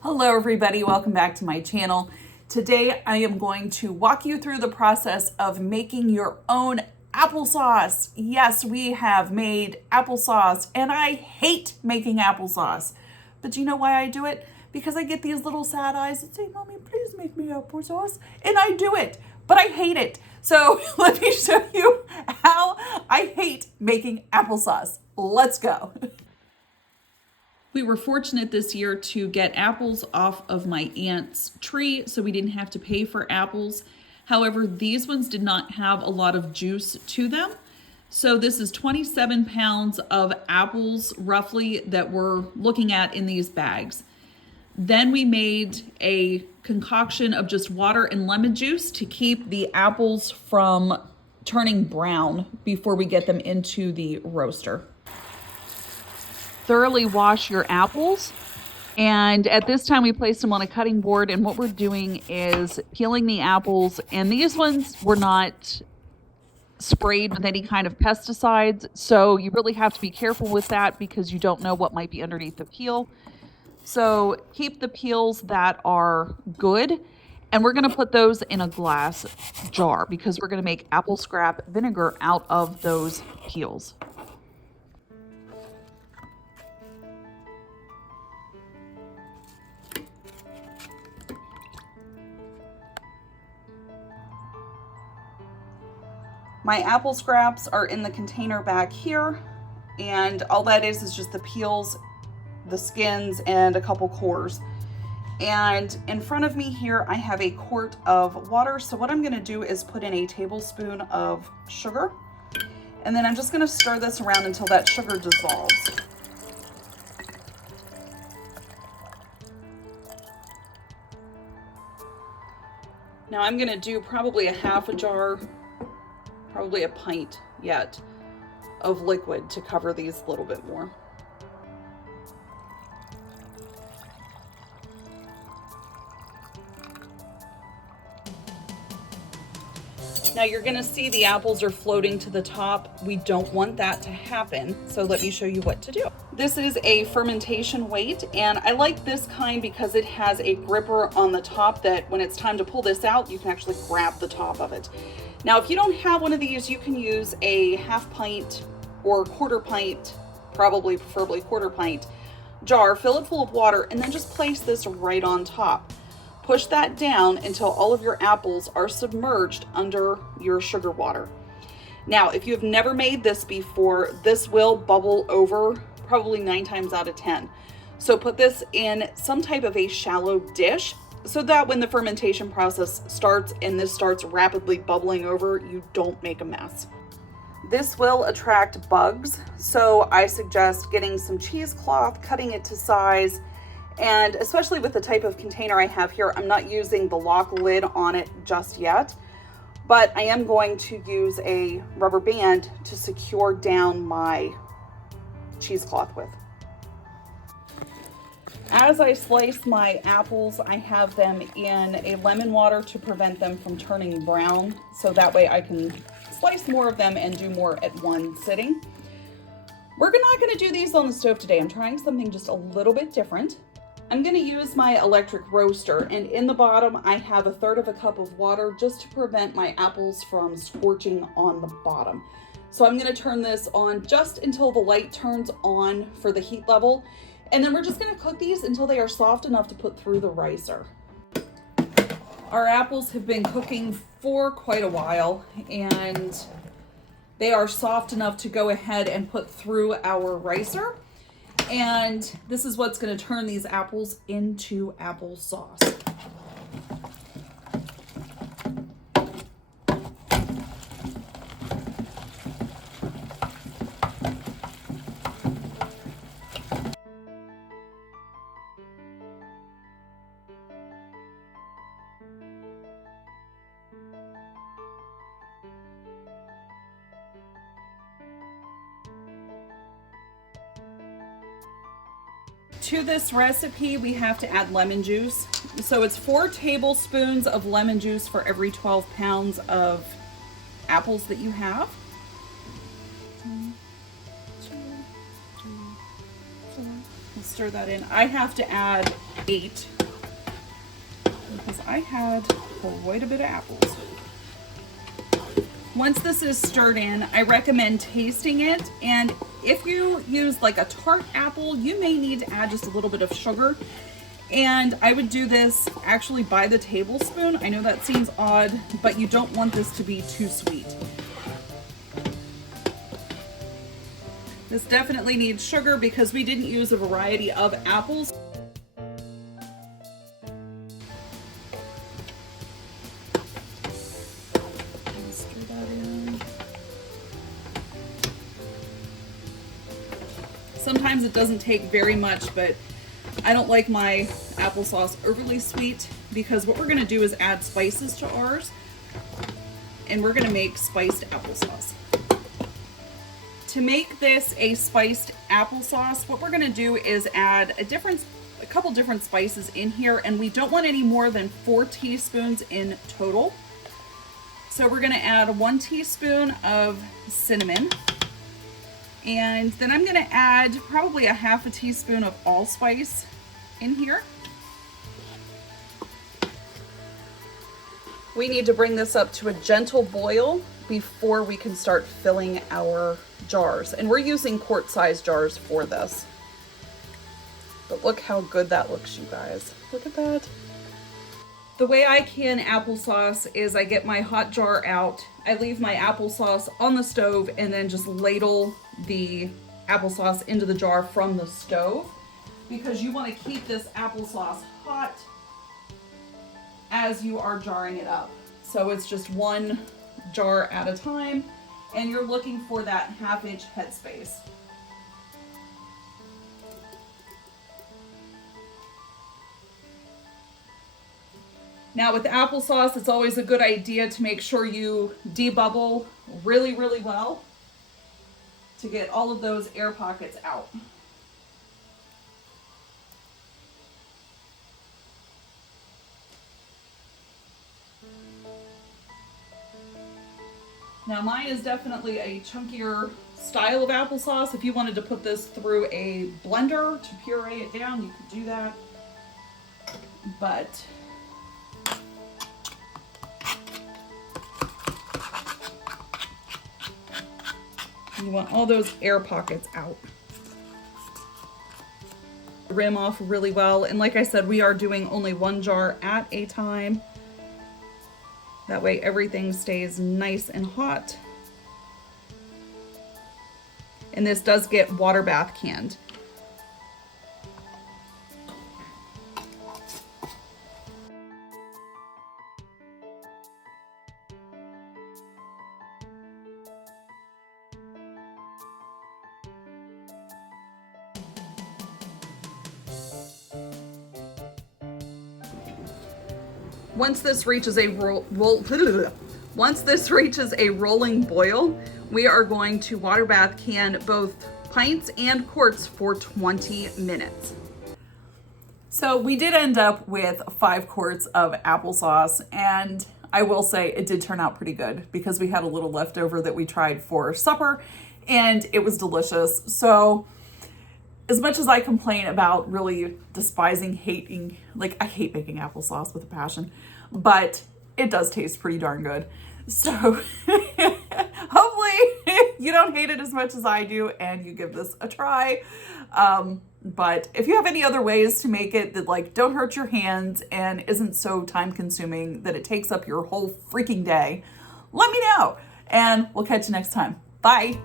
Hello everybody, welcome back to my channel. Today I am going to walk you through the process of making your own applesauce. Yes, we have made applesauce and I hate making applesauce. But do you know why I do it? Because I get these little sad eyes that say, "Mommy, please make me applesauce." And I do it, but I hate it. So let me show you how I hate making applesauce. Let's go. We were fortunate this year to get apples off of my aunt's tree, so we didn't have to pay for apples. However, these ones did not have a lot of juice to them. So this is 27 pounds of apples roughly that we're looking at in these bags. Then we made a concoction of just water and lemon juice to keep the apples from turning brown before we get them into the roaster. Thoroughly wash your apples, and at this time we placed them on a cutting board, and what we're doing is peeling the apples, and these ones were not sprayed with any kind of pesticides, so you really have to be careful with that because you don't know what might be underneath the peel. So keep the peels that are good, and we're going to put those in a glass jar because we're going to make apple scrap vinegar out of those peels. My apple scraps are in the container back here, and all that is just the peels, the skins, and a couple cores. And in front of me here, I have a quart of water. So what I'm gonna do is put in a tablespoon of sugar, and then I'm just gonna stir this around until that sugar dissolves. Now I'm gonna do probably a half a jar, probably a pint yet, of liquid to cover these a little bit more. Now you're gonna see the apples are floating to the top. We don't want that to happen, so let me show you what to do. This is a fermentation weight, and I like this kind because it has a gripper on the top that when it's time to pull this out, you can actually grab the top of it. Now, if you don't have one of these, you can use a half pint or quarter pint, preferably quarter pint jar, fill it full of water, and then just place this right on top. Push that down until all of your apples are submerged under your sugar water. Now, if you've never made this before, this will bubble over probably 9 times out of 10. So put this in some type of a shallow dish so that when the fermentation process starts and this starts rapidly bubbling over, you don't make a mess. This will attract bugs, so I suggest getting some cheesecloth, cutting it to size, and especially with the type of container I have here, I'm not using the lock lid on it just yet, but I am going to use a rubber band to secure down my cheesecloth with. As I slice my apples, I have them in a lemon water to prevent them from turning brown, so that way I can slice more of them and do more at one sitting. We're not going to do these on the stove today. I'm trying something just a little bit different. I'm going to use my electric roaster, and in the bottom I have 1/3 cup of water just to prevent my apples from scorching on the bottom. So I'm going to turn this on just until the light turns on for the heat level, and then we're just going to cook these until they are soft enough to put through the ricer. Our apples have been cooking for quite a while, and they are soft enough to go ahead and put through our ricer. And this is what's going to turn these apples into applesauce. To this recipe, we have to add lemon juice. So it's 4 tablespoons of lemon juice for every 12 pounds of apples that you have. 1, 2, 3, 4. Let's stir that in. I have to add 8 because I had quite a bit of apples. Once this is stirred in, I recommend tasting it. And if you use like a tart apple, you may need to add just a little bit of sugar. And I would do this actually by the tablespoon. I know that seems odd, but you don't want this to be too sweet. This definitely needs sugar because we didn't use a variety of apples. Stir that in. Sometimes it doesn't take very much, but I don't like my applesauce overly sweet because what we're going to do is add spices to ours, and we're going to make spiced applesauce. To make this a spiced applesauce, what we're going to do is add a couple different spices in here, and we don't want any more than 4 teaspoons in total. So we're going to add 1 teaspoon of cinnamon, and then I'm going to add probably a half a teaspoon of allspice in here. We need to bring this up to a gentle boil before we can start filling our jars. And we're using quart-sized jars for this. But look how good that looks, you guys. Look at that. The way I can applesauce is I get my hot jar out, I leave my applesauce on the stove, and then just ladle the applesauce into the jar from the stove, because you want to keep this applesauce hot as you are jarring it up. So it's just 1 jar at a time, and you're looking for that 1/2 inch headspace. Now with applesauce, it's always a good idea to make sure you debubble really, really well to get all of those air pockets out. Now mine is definitely a chunkier style of applesauce. If you wanted to put this through a blender to puree it down, you could do that. But you want all those air pockets out. Rim off really well. And like I said, we are doing only 1 jar at a time. That way everything stays nice and hot. And this does get water bath canned. Once this reaches a rolling boil, we are going to water bath can both pints and quarts for 20 minutes. So we did end up with 5 quarts of applesauce, and I will say it did turn out pretty good because we had a little leftover that we tried for supper, and it was delicious. So as much as I complain about really despising, hating, like I hate making applesauce with a passion, but it does taste pretty darn good. So hopefully you don't hate it as much as I do and you give this a try. But if you have any other ways to make it that like don't hurt your hands and isn't so time consuming that it takes up your whole freaking day, let me know and we'll catch you next time. Bye.